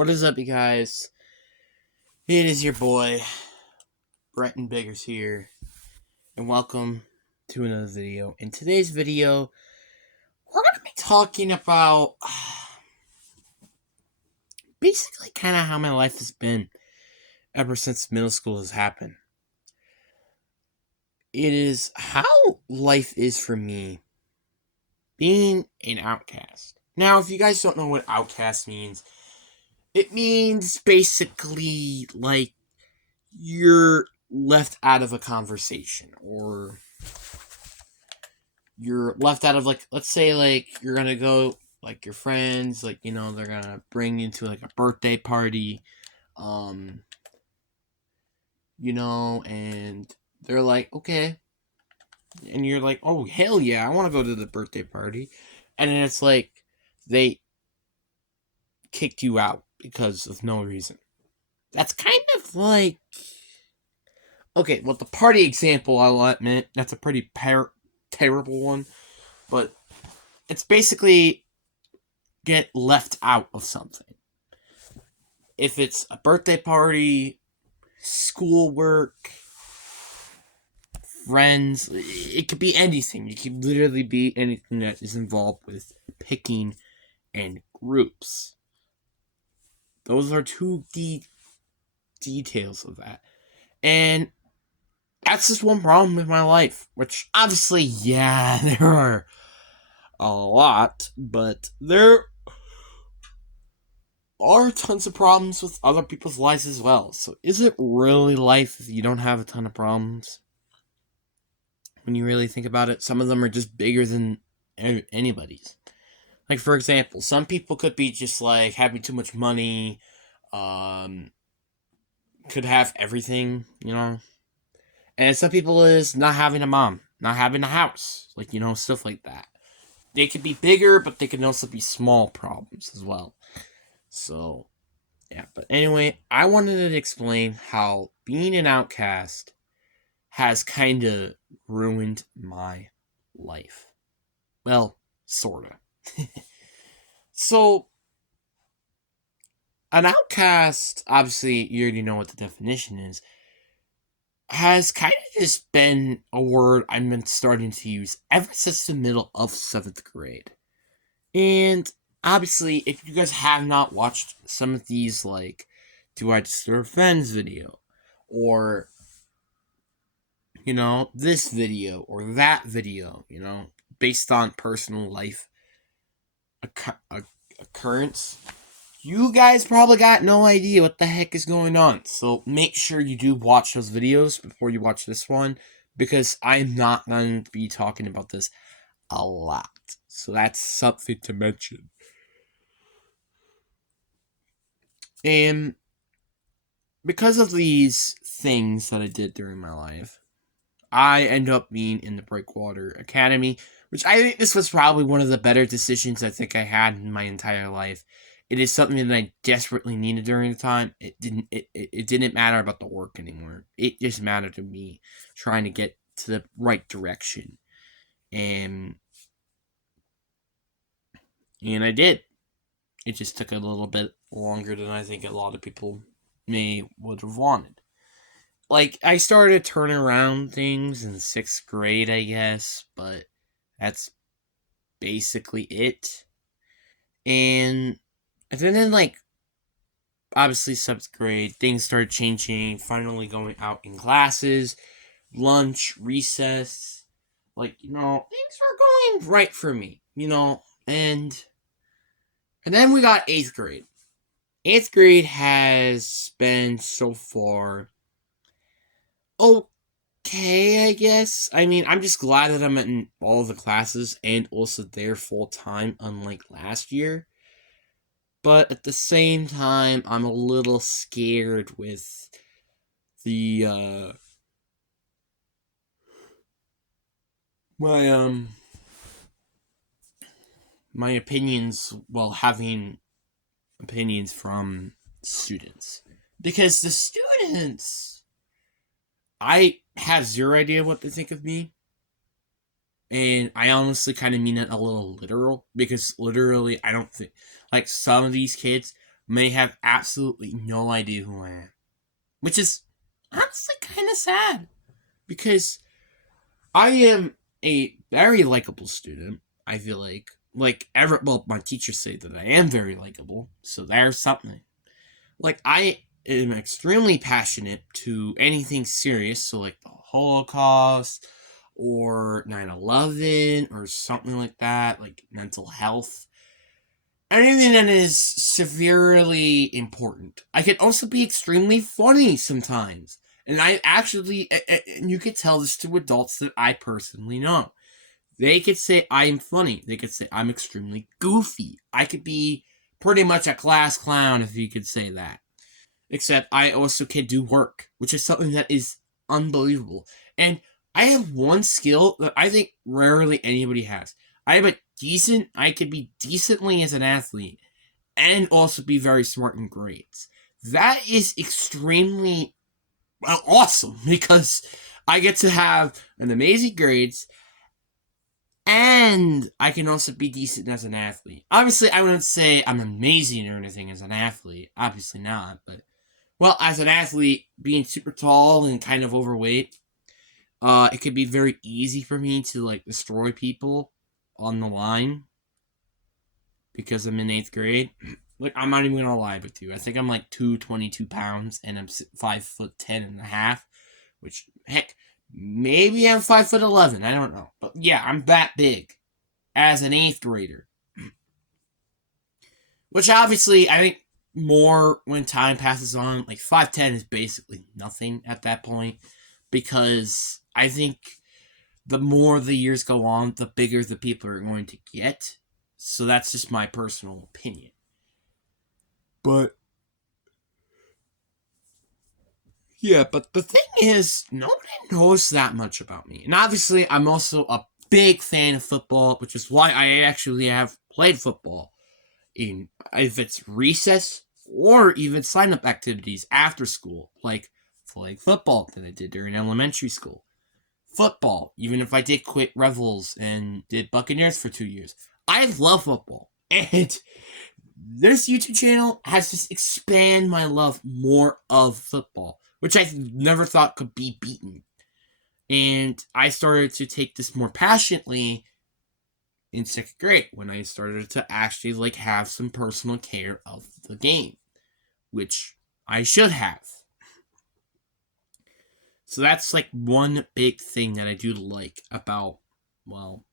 What is up, you guys? It is your boy, Bretton Biggers here, and welcome to another video. In today's video, we're going to be talking about basically kind of how my life has been ever since middle school has happened. It is how life is for me being an outcast. Now, if you guys don't know what outcast means, it means basically like you're left out of a conversation, or you're left out of, like, let's say, like, you're gonna go, like, your friends, like, they're gonna bring you to, like, a birthday party, um, and they're like, okay, and you're like, oh, hell yeah, I want to go to the birthday party, and then it's like, they kicked you out because of no reason. That's kind of like, okay, well, the party example, I'll admit, that's a pretty terrible one, but it's basically get left out of something. If it's a birthday party, schoolwork, friends, it could be anything. It could literally be anything that is involved with picking and groups. Those are two details of that. And that's just one problem with my life, which obviously, yeah, there are a lot, but there are tons of problems with other people's lives as well. So is it really life if you don't have a ton of problems? When you really think about it, some of them are just bigger than anybody's. Like, for example, some people could be just like having too much money, could have everything, And some people is not having a mom, not having a house, like, stuff like that. They could be bigger, but they can also be small problems as well. So, yeah, but anyway, I wanted to explain how being an outcast has kind of ruined my life. Well, sorta. So, an outcast, obviously, you already know what the definition is, has kind of just been a word I've been starting to use ever since the middle of 7th grade. And obviously, if you guys have not watched some of these, like, Do I Disturb Friends video, or, this video, or that video, based on personal life occurrence, you guys probably got no idea what the heck is going on. So make sure you do watch those videos before you watch this one, because I'm not going to be talking about this a lot. So that's something to mention. And because of these things that I did during my life, I ended up being in the Breakwater Academy, which I think this was probably one of the better decisions I think I had in my entire life. It is something that I desperately needed during the time. It didn't matter about the work anymore. It just mattered to me trying to get to the right direction. And I did. It just took a little bit longer than I think a lot of people would have wanted. Like, I started turning around things in 6th grade, I guess, but that's basically it. And then, like, obviously 7th grade, things started changing, finally going out in classes, lunch, recess, like, things were going right for me, and then we got 8th grade. 8th grade has been so far okay, I guess. I mean, I'm just glad that I'm in all the classes and also there full time, unlike last year. But at the same time, I'm a little scared with the my opinions, well, having opinions from students, because the students, I have zero idea what they think of me. And I honestly kind of mean it a little literal, because literally I don't think, like, some of these kids may have absolutely no idea who I am. Which is honestly kind of sad. Because I am a very likable student, I feel like. Well, my teachers say that I am very likable, so there's something. Like, I am extremely passionate to anything serious, so like the Holocaust or 9/11 or something like that, like mental health. Anything that is severely important. I can also be extremely funny sometimes. And I actually, and you could tell this to adults that I personally know. They could say I'm funny. They could say I'm extremely goofy. I could be pretty much a class clown if you could say that. Except I also can do work, which is something that is unbelievable. And I have one skill that I think rarely anybody has. I could be decently as an athlete and also be very smart in grades. That is extremely awesome because I get to have an amazing grades and I can also be decent as an athlete. Obviously, I wouldn't say I'm amazing or anything as an athlete. Obviously not, but well, as an athlete, being super tall and kind of overweight, it could be very easy for me to like destroy people on the line because I'm in eighth grade. Like, I'm not even gonna lie with you. I think I'm like 222 pounds and I'm 5'10" and a half, which heck, maybe I'm 5'11". I don't know, but yeah, I'm that big as an eighth grader. Which obviously, I think more when time passes on, like 5'10" is basically nothing at that point because I think the more the years go on, the bigger the people are going to get. So that's just my personal opinion. But yeah, but the thing is, nobody knows that much about me. And obviously, I'm also a big fan of football, which is why I actually have played football in if it's recess or even sign up activities after school, like playing football that I did during elementary school. Football, even if I did quit Revels and did Buccaneers for 2 years. I love football. And this YouTube channel has just expanded my love more of football, which I never thought could be beaten. And I started to take this more passionately in second grade when I started to actually like have some personal care of the game, which I should have. So that's like one big thing that I do like about, well,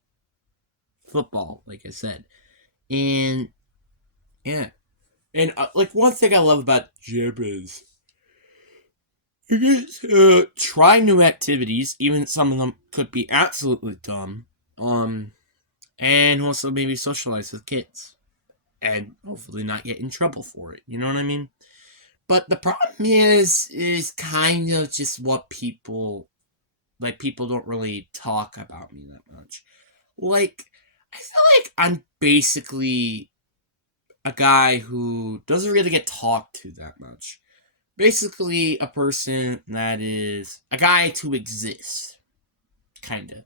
football, like I said. And yeah. And like one thing I love about gym is you get try new activities, even some of them could be absolutely dumb. And also maybe socialize with kids. And hopefully not get in trouble for it. You know what I mean? But the problem is kind of just what people don't really talk about me that much. Like, I feel like I'm basically a guy who doesn't really get talked to that much. Basically, a person that is a guy to exist, kind of.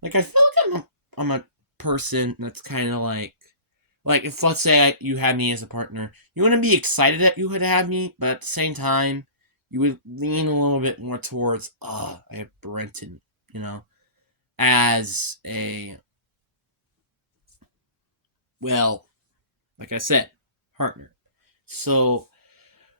Like, I feel like I'm a person that's kind of like if let's say you had me as a partner, you wouldn't be excited that you would have me, but at the same time, you would lean a little bit more towards, I have Brenton, you know, as a, well, like I said, partner. So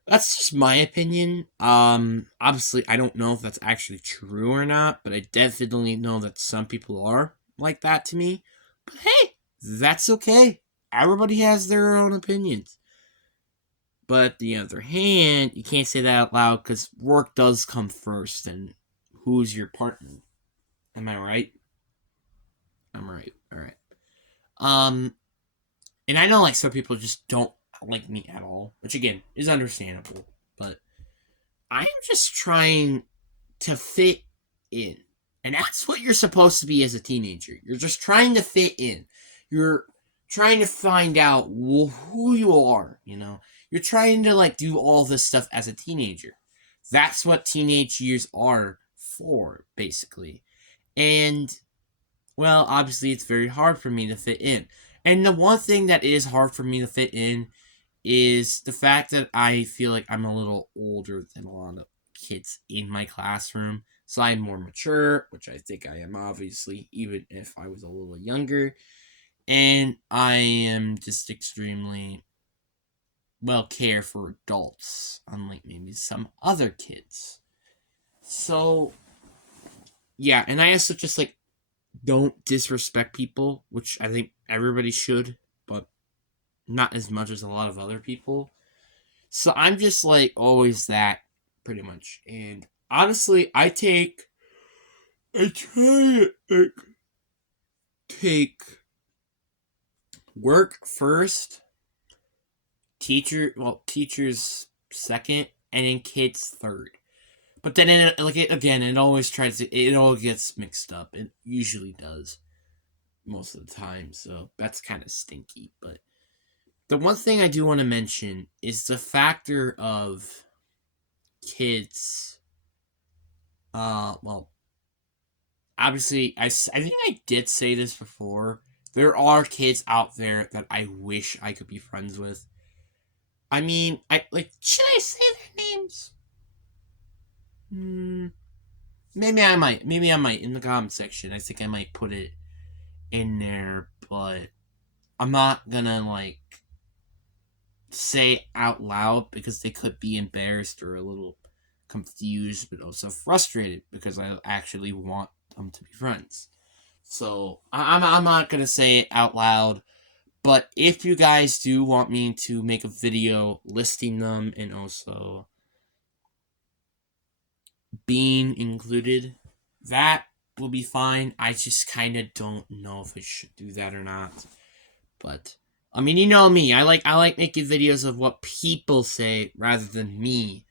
that's just my opinion. Obviously, I don't know if that's actually true or not, but I definitely know that some people are like that to me. But hey, that's okay. Everybody has their own opinions. But the other hand, you can't say that out loud because work does come first, and who's your partner? Am I right? I'm right. All right. Um, and I know like some people just don't like me at all, which again is understandable. But I'm just trying to fit in. And that's what you're supposed to be as a teenager. You're just trying to fit in. You're trying to find out who you are, you know? You're trying to like do all this stuff as a teenager. That's what teenage years are for, basically. And well, obviously it's very hard for me to fit in. And the one thing that is hard for me to fit in is the fact that I feel like I'm a little older than a lot of kids in my classroom. So I'm more mature, which I think I am obviously, even if I was a little younger. And I am just extremely well care for adults, unlike maybe some other kids. So yeah, and I also just like don't disrespect people, which I think everybody should, but not as much as a lot of other people. So I'm just like always that pretty much. And honestly, I try to like, take work first, teachers second, and then kids third. But then it always it all gets mixed up. It usually does most of the time. So that's kind of stinky, but the one thing I do want to mention is the factor of kids. Well, obviously, I think I did say this before. There are kids out there that I wish I could be friends with. I mean, I like. Should I say their names? Hmm. Maybe I might. Maybe I might in the comment section. I think I might put it in there, but I'm not gonna like say out loud because they could be embarrassed or a little confused, but also frustrated because I actually want them to be friends. So I'm not gonna say it out loud, but if you guys do want me to make a video listing them and also being included, that will be fine. I just kind of don't know if I should do that or not. But I mean, you know me. I like making videos of what people say rather than me.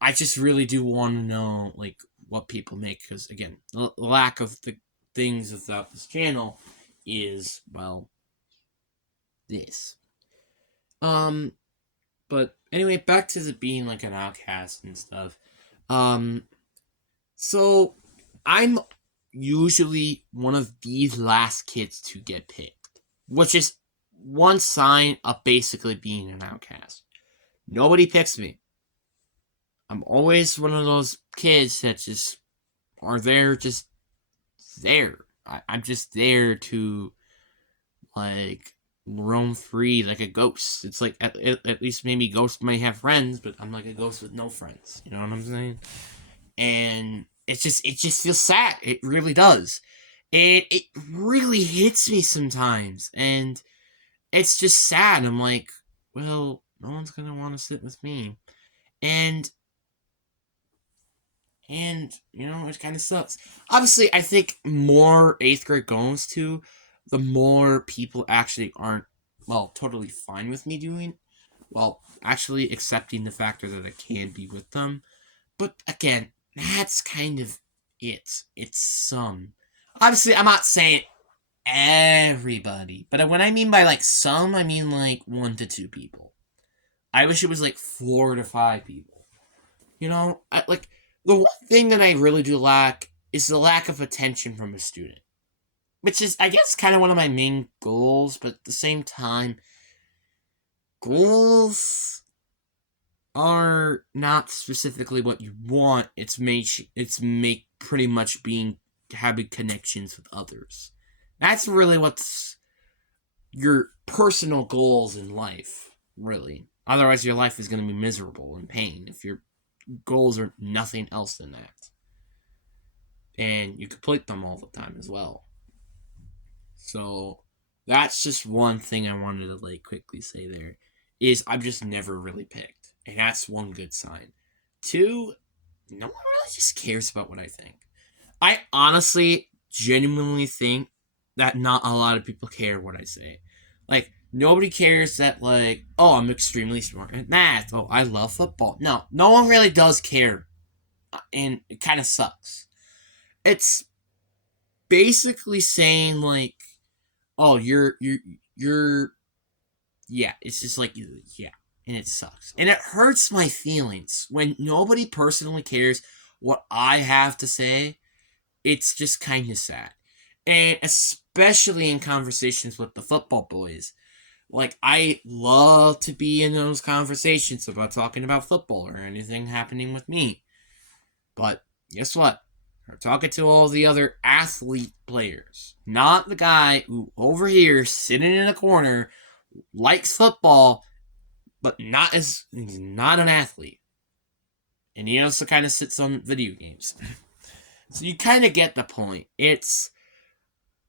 I just really do want to know like what people make because again, the lack of the things without this channel is well this. Um, but anyway, back to the being like an outcast and stuff. Um, so I'm usually one of the last kids to get picked, which is one sign of basically being an outcast. Nobody picks me. I'm always one of those kids that just are there, just there. I'm just there to like roam free like a ghost. It's like at least maybe ghosts may have friends, but I'm like a ghost with no friends. You know what I'm saying? And it just feels sad. It really does. And it really hits me sometimes, and it's just sad. I'm like, well, no one's gonna want to sit with me, and it kind of sucks. Obviously, I think more eighth grade goes to, the more people actually aren't well totally fine with me doing, well actually accepting the factor that I can be with them. But again, that's kind of it. It's some. Obviously, I'm not saying everybody, but when I mean by like some, I mean like 1 to 2 people. I wish it was like 4 to 5 people. Like the one thing that I really do lack is the lack of attention from a student, which is, I guess, kind of one of my main goals. But at the same time, goals are not specifically what you want. It's make pretty much being having connections with others. That's really what's your personal goals in life, really. Otherwise, your life is going to be miserable and pain if your goals are nothing else than that. And you complete them all the time as well. So that's just one thing I wanted to like quickly say there is I'm just never really picked. And that's one good sign. Two, no one really just cares about what I think. I honestly genuinely think that not a lot of people care what I say. Like nobody cares that like, oh, I'm extremely smart at math. Oh, I love football. No one really does care. And it kind of sucks. It's basically saying like, oh, you're yeah, it's just like yeah, and it sucks. And it hurts my feelings when nobody personally cares what I have to say. It's just kind of sad. And especially in conversations with the football boys. Like, I love to be in those conversations about talking about football or anything happening with me. But guess what? We're talking to all the other athlete players, not the guy who over here sitting in a corner likes football, but he's not an athlete, and he also kind of sits on video games. So you kind of get the point. It's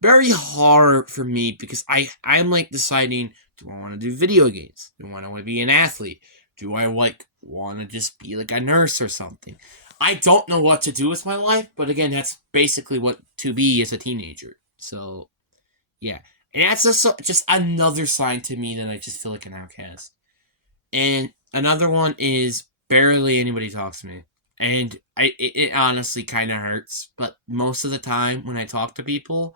very hard for me because I'm like deciding, do I want to do video games? Do I want to be an athlete? Do I want to just be like a nurse or something? I don't know what to do with my life, but again, that's basically what to be as a teenager. So yeah, and that's just another sign to me that I just feel like an outcast. And another one is barely anybody talks to me. And it honestly kind of hurts, but most of the time when I talk to people,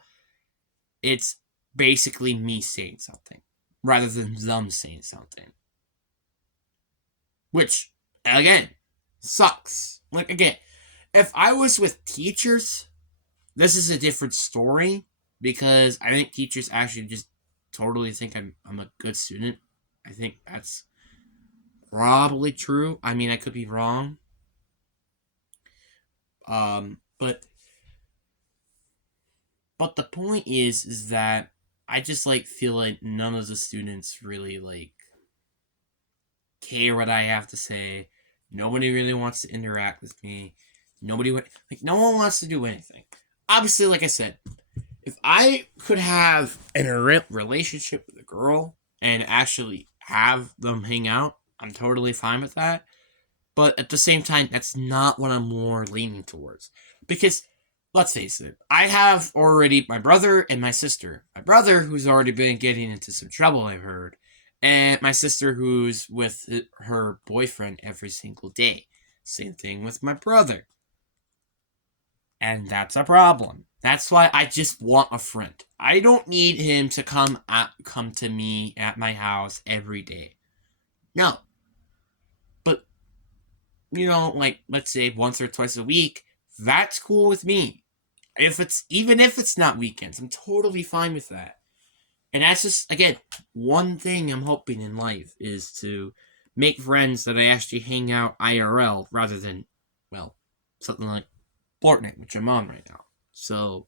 it's basically me saying something rather than them saying something. Which, again, sucks. Like, again, if I was with teachers, this is a different story because I think teachers actually just totally think I'm a good student. I think that's probably true. I mean, I could be wrong. But the point is that I just like feel like none of the students really like care what I have to say. Nobody really wants to interact with me. No one wants to do anything. Obviously, like I said, if I could have a relationship with a girl and actually have them hang out, I'm totally fine with that. But at the same time, that's not what I'm more leaning towards. Because, let's face it, I have already my brother and my sister. My brother, who's already been getting into some trouble, I've heard. And my sister, who's with her boyfriend every single day. Same thing with my brother. And that's a problem. That's why I just want a friend. I don't need him to come to me at my house every day. No. But like let's say once or twice a week, that's cool with me. Even if it's not weekends, I'm totally fine with that. And that's just again one thing I'm hoping in life is to make friends that I actually hang out IRL rather than something like Fortnite, which I'm on right now. So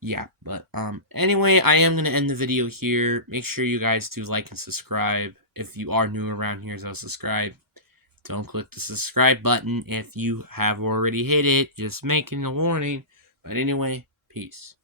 yeah, but anyway, I am gonna end the video here. Make sure you guys do like and subscribe. If you are new around here, so subscribe. Don't click the subscribe button if you have already hit it. Just making a warning. But anyway, peace.